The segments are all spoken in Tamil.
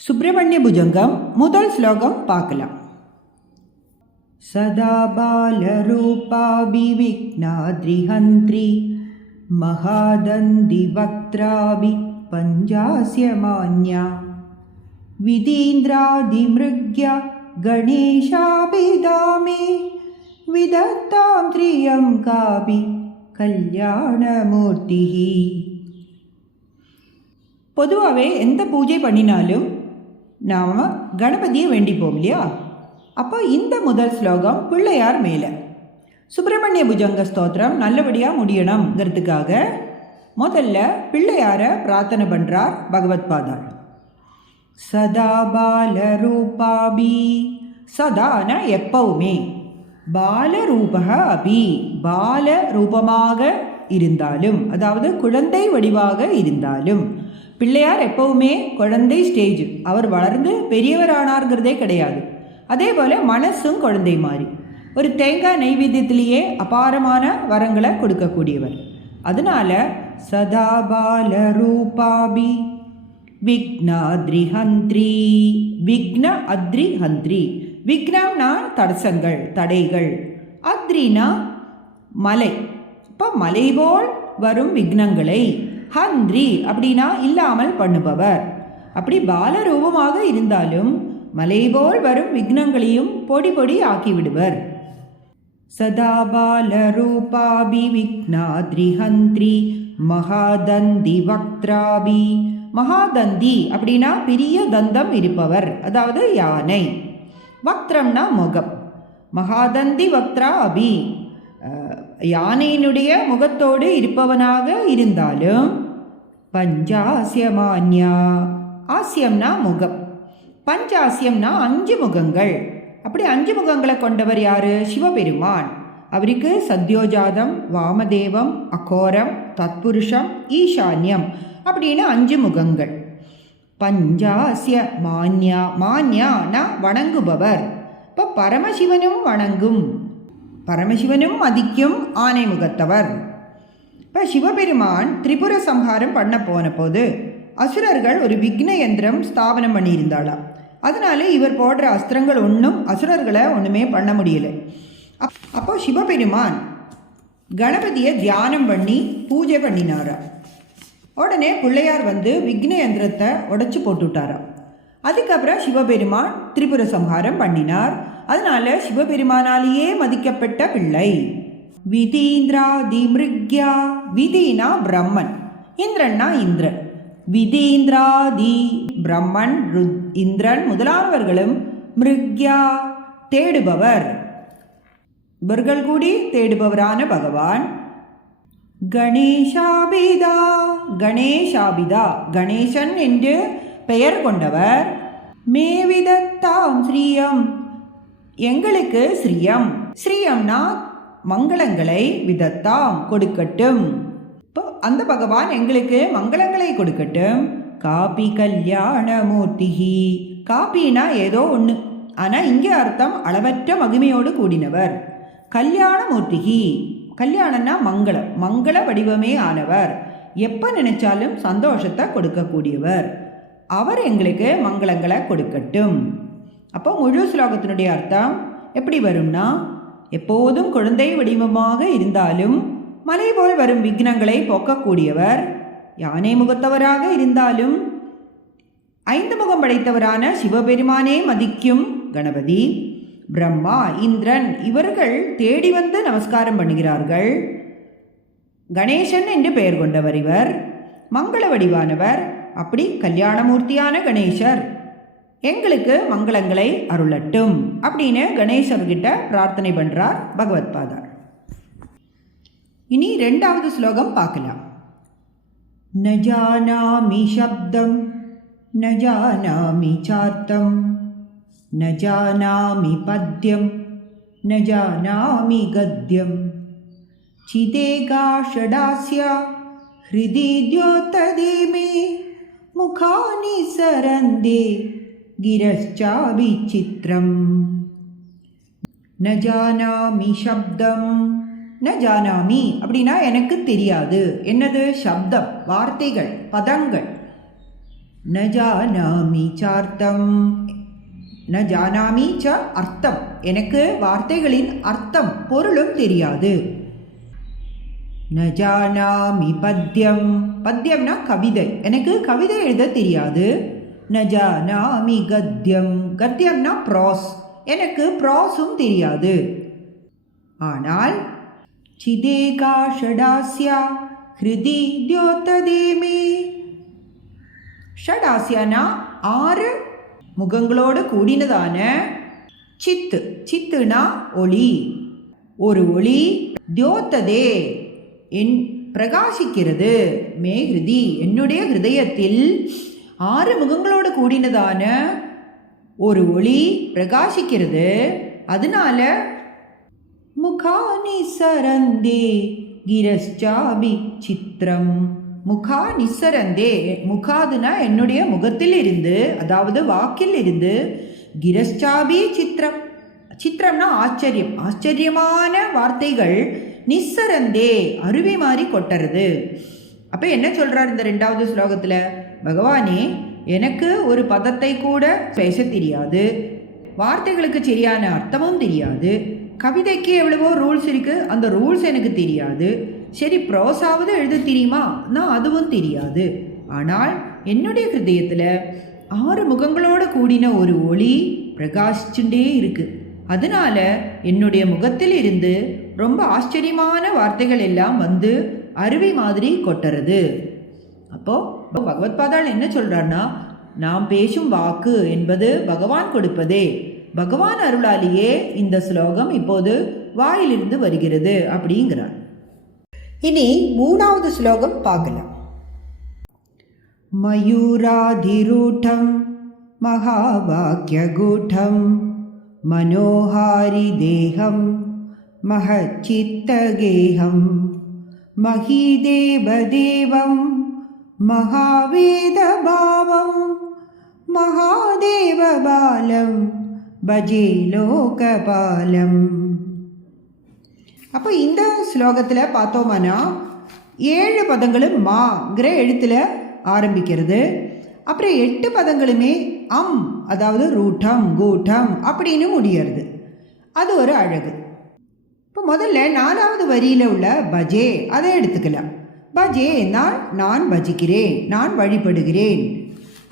சுப்பிரமணிய புஜங்கம் முதல் ஸ்லோகம் பார்க்கலாம். சதா பாலரூபாபிவிக்னாத்ரிஹந்த்ரி மகாதந்தி வக்த்ராபி பஞ்சாஸ்யமான்யா விதீந்திராதிமிருக்யா கணேஷாபிதாமே விதத்தாம் த்ரியம் காபி கல்யாணமூர்த்திஹி. பொதுவாகவே எந்த பூஜை பண்ணினாலும் நாம் கணபதியை வேண்டிப்போம் இல்லையா? அப்போ இந்த முதல் ஸ்லோகம் பிள்ளையார் மேலே சுப்பிரமணிய புஜங்க ஸ்தோத்திரம் நல்லபடியாக முடியணுங்கிறதுக்காக முதல்ல பிள்ளையாரை பிரார்த்தனை பண்ணுறார் பகவத் பாதாள். சதா பாலரூபாபி, சதான எப்பவுமே, பாலரூபக அபி பால ரூபமாக இருந்தாலும், அதாவது குழந்தை வடிவாக இருந்தாலும். பிள்ளையார் எப்பவுமே குழந்தை ஸ்டேஜ், அவர் வளர்ந்து பெரியவரானார்ங்கிறதே கிடையாது. அதே போல் மனசும் குழந்தை மாதிரி ஒரு தேங்காய் நைவேத்தியத்திலேயே அபாரமான வரங்களை கொடுக்கக்கூடியவர். அதனால சதா பால ரூபாபி விக்னாத்ரிஹந்த்ரி, விக்ன அத்ரிஹந்த்ரி, விக்னம்னா தடசங்கள் தடைகள், அத்ரினா மலை, இப்போ மலை போல் வரும் விக்னங்களை, ஹந்த்ரி அப்படின்னா இல்லாமல் பண்ணுபவர். அப்படி பாலரூபமாக இருந்தாலும் மலை போல் வரும் விக்னங்களையும் பொடி பொடி ஆக்கிவிடுவர். சதா பாலரூபாபி விக்னாத்ரிஹந்த்ரி மகாதந்தி வக்த்ராபி, மகாதந்தி அப்படின்னா பெரிய தந்தம் இருப்பவர், அதாவது யானை. வக்திரம்னா முகம். மகாதந்தி வக்த்ரா அபி, யானையினுடைய முகத்தோடு இருப்பவனாக இருந்தாலும். பஞ்சாஸ்யமான்யா, ஆசியம்னா முகம், பஞ்சாசியம்னா 5 முகங்கள். அப்படி 5 முகங்களை கொண்டவர் யாரு? சிவபெருமான். அவருக்கு சத்யோஜாதம், வாமதேவம், அகோரம், தத்புருஷம், ஈசான்யம் அப்படின்னு 5 முகங்கள். பஞ்சாசிய மான்யா, மான்யானா வணங்குபவர். இப்போ பரமசிவனும் வணங்கும், பரமசிவனும் மதிக்கும் ஆனை முகத்தவர். இப்போ சிவபெருமான் திரிபுர சம்ஹாரம் பண்ண போன போது அசுரர்கள் ஒரு விக்ன யந்திரம் ஸ்தாபனம் பண்ணியிருந்தாளாம். அதனால இவர் போடுற அஸ்திரங்கள் ஒன்றும் அசுரர்களை ஒன்றுமே பண்ண முடியலை. அப்போ சிவபெருமான் கணபதியை தியானம் பண்ணி பூஜை பண்ணினாரா. உடனே பிள்ளையார் வந்து விக்ன யந்திரத்தை உடைச்சி போட்டுவிட்டாராம். அதுக்கப்புறம் சிவபெருமான் திரிபுர சம்ஹாரம் பண்ணினார். அதனால சிவபெருமானாலேயே மதிக்கப்பட்ட பிள்ளை. விதீந்திராதி மிருக்யா, விதினா பிரம்மன், இந்திரன்னா இந்திரன். விதீந்திராதி பிரம்மன், இந்திரன் முதலானவர்களும், மிருக்யா தேடுபவர், இவர்கள் கூடி தேடுபவரான பகவான். கணேஷாபிதா, கணேஷாபிதா கணேசன் என்று பெயர் கொண்டவர். மேவிதத்தாம் ஸ்ரீயம், எங்களுக்கு ஸ்ரீயம், ஸ்ரீயம்னா மங்களங்களை, விதத்தாம் கொடுக்கட்டும். இப்போ அந்த பகவான் எங்களுக்கு மங்களங்களை கொடுக்கட்டும். காபி கல்யாணமூர்த்திஹி, காப்பினா ஏதோ ஒன்று, ஆனால் இங்கே அர்த்தம் அளவற்ற மகிமையோடு கூடினவர். கல்யாணமூர்த்திஹி, கல்யாணம்னா மங்களம், மங்கள வடிவமே ஆனவர், எப்போ நினைச்சாலும் சந்தோஷத்தை கொடுக்கக்கூடியவர். அவர் எங்களுக்கு மங்களங்களை கொடுக்கட்டும். அப்போ முழு ஸ்லோகத்தினுடைய அர்த்தம் எப்படி வரும்னா, எப்போதும் குழந்தை வடிவமாக இருந்தாலும் மலை போல் வரும் விக்னங்களை போக்கக்கூடியவர், யானை முகத்தவராக இருந்தாலும் 5 முகம் படைத்தவரான சிவபெருமானே மதிக்கும் கணபதி. பிரம்மா, இந்திரன் இவர்கள் தேடி வந்து நமஸ்காரம் பண்ணுகிறார்கள். கணேசன் என்று பெயர் கொண்டவர் இவர், மங்கள வடிவானவர். அப்படி கல்யாணமூர்த்தியான கணேசர் எங்களுக்கு மங்களங்களை அருளட்டும் அப்படின்னு கணேசர்கிட்ட பிரார்த்தனை பண்ணுறார் பகவத் பாதாள். இனி 2வது ஸ்லோகம் பார்க்கலாம். ந ஜானாமி சப்தம் ந ஜானாமி சார்த்தம் ந ஜானாமி பத்யம் ந ஜானாமி கத்யம் சிதேகாஷடாஸ்யா ஹ்ருதி த்யோததே மே முகானி சரந்தே கிரச்சாபிச்சித்ரம். ந ஜானாமி சப்தம், ந ஜானாமி அப்படின்னா எனக்கு தெரியாது. என்னது? சப்தம், வார்த்தைகள், பதங்கள். ந ஜானாமி சார்த்தம், ந ஜானாமி ச அர்த்தம், எனக்கு வார்த்தைகளின் அர்த்தம் பொருளும் தெரியாது. ந ஜானாமி பத்யம், பத்யம்னா கவிதை, எனக்கு கவிதை எழுத தெரியாது. ந ஜானாமி கத்யம், கத்யம்னா ப்ராஸ், எனக்கு ப்ராஸும் தெரியாது. ஆனால் சிதேகா ஷடாஸ்யா ஹிருதி தியோததேமே, ஷடாஸ்யானா 6 முகங்களோடு கூடினதான சித்து, சித்துனா ஒளி, ஒரு ஒளி தியோத்ததே பிரகாசிக்கிறது, மே ஹிருதி என்னுடைய ஹிருதயத்தில் 6 முகங்களோடு கூடினதான ஒரு ஒளி பிரகாசிக்கிறது. அதனால முகானி சரந்தே கிரஸ்சாபி சித்திரம், முகா நிசரந்தே, முகாதுனா என்னுடைய முகத்தில் இருந்து, அதாவது வாக்கில் இருந்து, கிரஸ்சாபி சித்திரம், சித்திரம்னா ஆச்சரியம், ஆச்சரியமான வார்த்தைகள் நிசரந்தே அருவி மாதிரி கொட்டுறது. அப்போ என்ன சொல்கிறார் இந்த 2வது ஸ்லோகத்தில்? பகவானே, எனக்கு ஒரு பதத்தை கூட பேச தெரியாது, வார்த்தைகளுக்கு சரியான அர்த்தமும் தெரியாது, கவிதைக்கு எவ்வளவோ ரூல்ஸ் இருக்குது, அந்த ரூல்ஸ் எனக்கு தெரியாது, சரி ப்ரோஸாவது எழுத தெரியுமா, நான் அதுவும் தெரியாது. ஆனால் என்னுடைய ஹிருதயத்தில் 6 முகங்களோடு கூடின ஒரு ஒளி பிரகாசிச்சுட்டே இருக்குது. அதனால என்னுடைய முகத்தில் இருந்து ரொம்ப ஆச்சரியமான வார்த்தைகள் எல்லாம் வந்து அருவி மாதிரி கொட்டுறது. அப்போது பகவத்பாதாள் என்ன சொல்கிறார்னா, நாம் பேசும் வாக்கு என்பது பகவான் கொடுப்பதே, பகவான் அருளாலேயே இந்த ஸ்லோகம் இப்போது வாயிலிருந்து வருகிறது அப்படிங்கிறார். இனி 3வது ஸ்லோகம் பார்க்கலாம். மயூராதிரூடம் மகாவாக்யகூடம் மனோஹாரி தேகம் மஹச்சித்தகேகம் மஹீதேவதேவம் மகாவேதபாவம் மகாதேவபாலம் பஜே லோகபாலம். அப்போ இந்த ஸ்லோகத்தில் பார்த்தோம்னா 7 பதங்களும் மாங்கிற எழுத்தில் ஆரம்பிக்கிறது. அப்புறம் 8 பதங்களுமே அதாவது ரூட்டம் கூட்டம் அப்படின்னு முடியறது. அது ஒரு அழகு. இப்போ முதல்ல 4வது வரியில் உள்ள பஜே அதை எடுத்துக்கலாம். பஜே என்றால் நான் பஜிக்கிறேன், நான் வழிபடுகிறேன்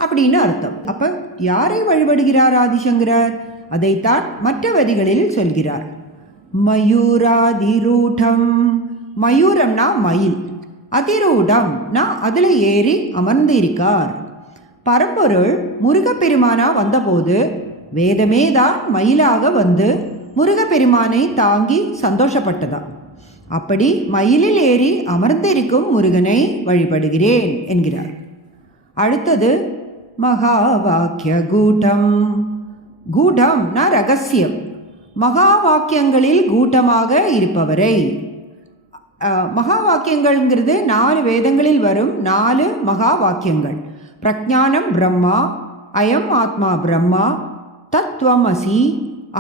அப்படின்னு அர்த்தம். அப்போ யாரை வழிபடுகிறார் ஆதிசங்கரர்? அதைத்தான் மற்ற வரிகளில் சொல்கிறார். மயூராதிரூடம், மயூரம்னா மயில், அதிரூடம்னா அதில் ஏறி அமர்ந்து இருக்கார். பரம்பொருள் முருகப்பெருமானா வந்தபோது வேதமே தான் மயிலாக வந்து முருகப்பெருமானை தாங்கி சந்தோஷப்பட்டதாம். அப்படி மயிலில் ஏறி அமர்ந்திருக்கும் முருகனை வழிபடுகிறேன் என்கிறார். அடுத்தது மகா வாக்கிய கூட்டம். கூட்டம்னா ரகசியம், மகா வாக்கியங்களில் கூட்டமாக இருப்பவரை. மகா வாக்கியங்கள்ங்கிறது 4 வேதங்களில் வரும் 4 மகா வாக்கியங்கள். பிரஜானம் பிரம்மா, அயம் ஆத்மா பிரம்மா, தத்துவம் அசி,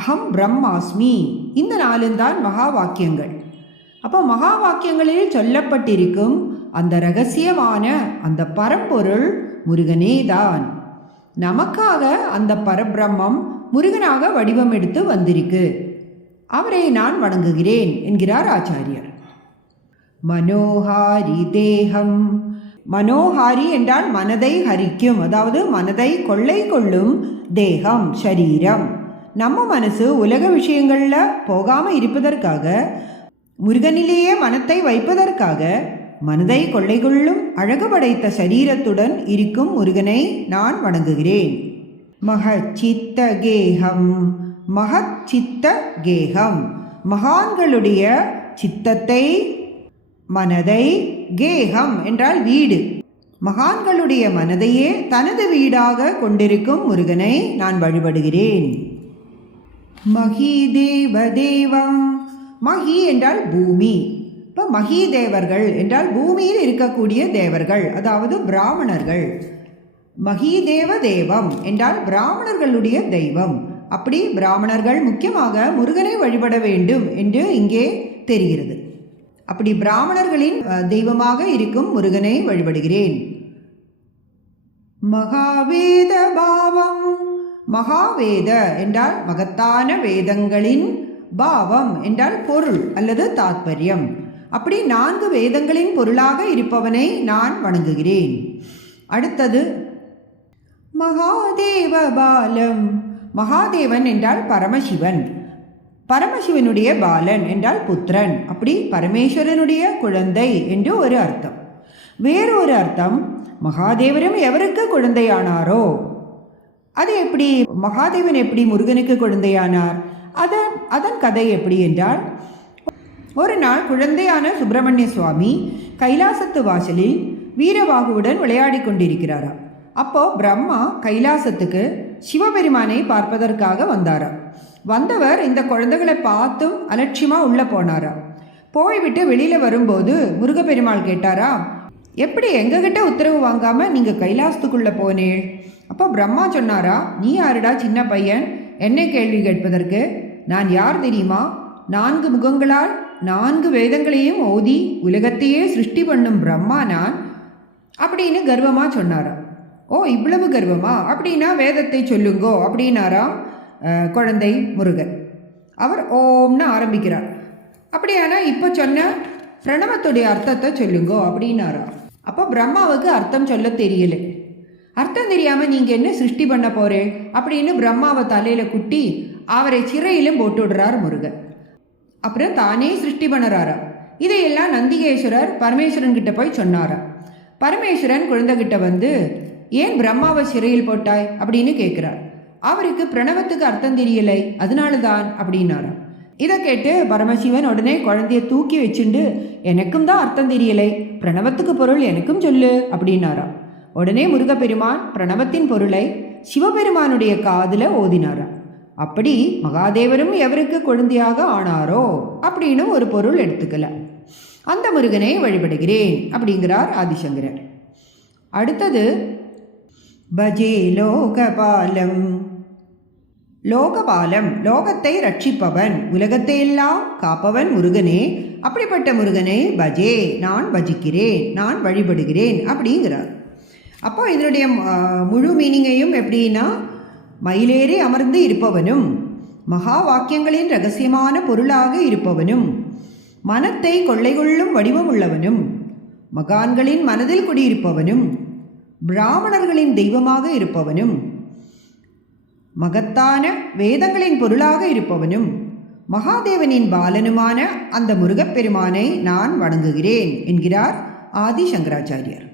அகம் பிரம்மாஸ்மி. இந்த 4 தான் மகா வாக்கியங்கள். அப்போ மகா வாக்கியங்களில் சொல்லப்பட்டிருக்கும் அந்த ரகசியமான அந்த பரம்பொருள் முருகனே தான். நமக்காக அந்த பரபிரம்மம் முருகனாக வடிவம் எடுத்து வந்திருக்கு. அவரை நான் வணங்குகிறேன் என்கிறார் ஆச்சாரியர். மனோஹாரி தேகம். மனோஹாரி என்றால் மனதை ஹரிக்கும், அதாவது மனதை கொள்ளை கொள்ளும் தேகம், சரீரம். நம்ம மனசு உலக விஷயங்களில் போகாமல் இருப்பதற்காக, முருகனிலேயே மனத்தை வைப்பதற்காக மனதை கொள்ளை கொள்ளும் அழகு படைத்த சரீரத்துடன் இருக்கும் முருகனை நான் வணங்குகிறேன். மகச்சித்த கேகம். மகச்சித்த கேகம், மகான்களுடைய சித்தத்தை, மனதை, கேகம் என்றால் வீடு, மகான்களுடைய மனதையே தனது வீடாக கொண்டிருக்கும் முருகனை நான் வழிபடுகிறேன். மஹீதேவதேவம். மஹி என்றால் பூமி. இப்போ மஹி தேவர்கள் என்றால் பூமியில் இருக்கக்கூடிய தேவர்கள், அதாவது பிராமணர்கள். மஹீதேவ தேவம் என்றால் பிராமணர்களுடைய தெய்வம். அப்படி பிராமணர்கள் முக்கியமாக முருகனை வழிபட வேண்டும் என்று இங்கே தெரிகிறது. அப்படி பிராமணர்களின் தெய்வமாக இருக்கும் முருகனை வழிபடுகிறேன். மகாவேத பாவம். மகாவேத என்றால் மகத்தான வேதங்களின், பாவம் என்றால் பொருள் அல்லது தாத்பரியம். அப்படி 4 வேதங்களின் பொருளாக இருப்பவனை நான் வணங்குகிறேன். அடுத்தது மகாதேவ பாலம். மகாதேவன் என்றால் பரமசிவன், பரமசிவனுடைய பாலன் என்றால் புத்திரன், அப்படி பரமேஸ்வரனுடைய குழந்தை என்று ஒரு அர்த்தம். வேறு ஒரு அர்த்தம், மகாதேவரும் எவருக்கு குழந்தையானாரோ அது எப்படி, மகாதேவன் எப்படி முருகனுக்கு குழந்தையானார், அதன் கதை எப்படி என்றால், ஒரு நாள் குழந்தையான சுப்பிரமணிய சுவாமி கைலாசத்து வாசலில் வீரபாகுவுடன் விளையாடி கொண்டிருக்கிறாராம். அப்போ பிரம்மா கைலாசத்துக்கு சிவபெருமானை பார்ப்பதற்காக வந்தாராம். வந்தவர் இந்த குழந்தைகளை பார்த்தும் அலட்சியமாக உள்ளே போனாராம். போய்விட்டு வெளியில் வரும்போது முருகப்பெருமாள் கேட்டாரா, எப்படி எங்ககிட்ட உத்தரவு வாங்காமல் நீங்கள் கைலாசத்துக்குள்ளே போனேன்? அப்போ பிரம்மா சொன்னாரா, நீ யாருடா சின்ன பையன் என்ன கேள்வி கேட்பதற்கு? நான் யார் தெரியுமா? 4 முகங்களால் 4 வேதங்களையும் ஓதி உலகத்தையே சிருஷ்டி பண்ணும் பிரம்மா நான் அப்படின்னு கர்வமாக சொன்னாராம். ஓ, இவ்வளவு கர்வமா? அப்படின்னா வேதத்தை சொல்லுங்கோ அப்படின்னாராம் குழந்தை முருகன். அவர் ஓம்னு ஆரம்பிக்கிறார். அப்படியானா இப்போ சொன்ன பிரணவத்துடைய அர்த்தத்தை சொல்லுங்கோ அப்படின்னாராம். அப்போ பிரம்மாவுக்கு அர்த்தம் சொல்ல தெரியல. அர்த்தம் தெரியாமல் நீங்கள் என்ன சிருஷ்டி பண்ண போகிறேன் அப்படின்னு பிரம்மாவை தலையில் குட்டி அவரை சிறையிலும் போட்டு விடுறார் முருகன். அப்புறம் தானே சிருஷ்டி பண்ணுறாராம். இதையெல்லாம் நந்திகேஸ்வரர் பரமேஸ்வரன் கிட்ட போய் சொன்னாராம். பரமேஸ்வரன் குழந்தைகிட்ட வந்து, ஏன் பிரம்மாவை சிறையில் போட்டாய் அப்படின்னு கேட்குறார். அவருக்கு பிரணவத்துக்கு அர்த்தம் தெரியலை, அதனால தான் அப்படின்னாராம். இதை கேட்டு பரமசிவன் உடனே குழந்தைய தூக்கி வச்சுண்டு, எனக்கும் தான் அர்த்தம் தெரியலை, பிரணவத்துக்கு பொருள் எனக்கும் சொல்லு அப்படின்னாராம். உடனே முருகப்பெருமான் பிரணவத்தின் பொருளை சிவபெருமானுடைய காதில் ஓதினாராம். அப்படி மகாதேவரும் எவருக்கு குழந்தையாக ஆனாரோ அப்படின்னு ஒரு பொருள் எடுத்துக்கலாம். அந்த முருகனை வழிபடுகிறேன் அப்படிங்கிறார் ஆதிசங்கரர். அடுத்தது பஜே லோகபாலம். லோகபாலம், லோகத்தை ரட்சிப்பவன், உலகத்தை எல்லாம் காப்பவன் முருகனே. அப்படிப்பட்ட முருகனை பஜே, நான் பஜிக்கிறேன், நான் வழிபடுகிறேன் அப்படிங்கிறார். அப்போ இதனுடைய முழு மீனிங்கையும் எப்படின்னா, மயிலேறி அமர்ந்து இருப்பவனும், மகா வாக்கியங்களின் இரகசியமான பொருளாக இருப்பவனும், மனத்தை கொள்ளை கொள்ளும் வடிவம் உள்ளவனும், மகான்களின் மனதில் குடியிருப்பவனும், பிராமணர்களின் தெய்வமாக இருப்பவனும், மகத்தான வேதங்களின் பொருளாக இருப்பவனும், மகாதேவனின் பாலனுமான அந்த முருகப்பெருமானை நான் வணங்குகிறேன் என்கிறார் ஆதி சங்கராச்சாரியர்.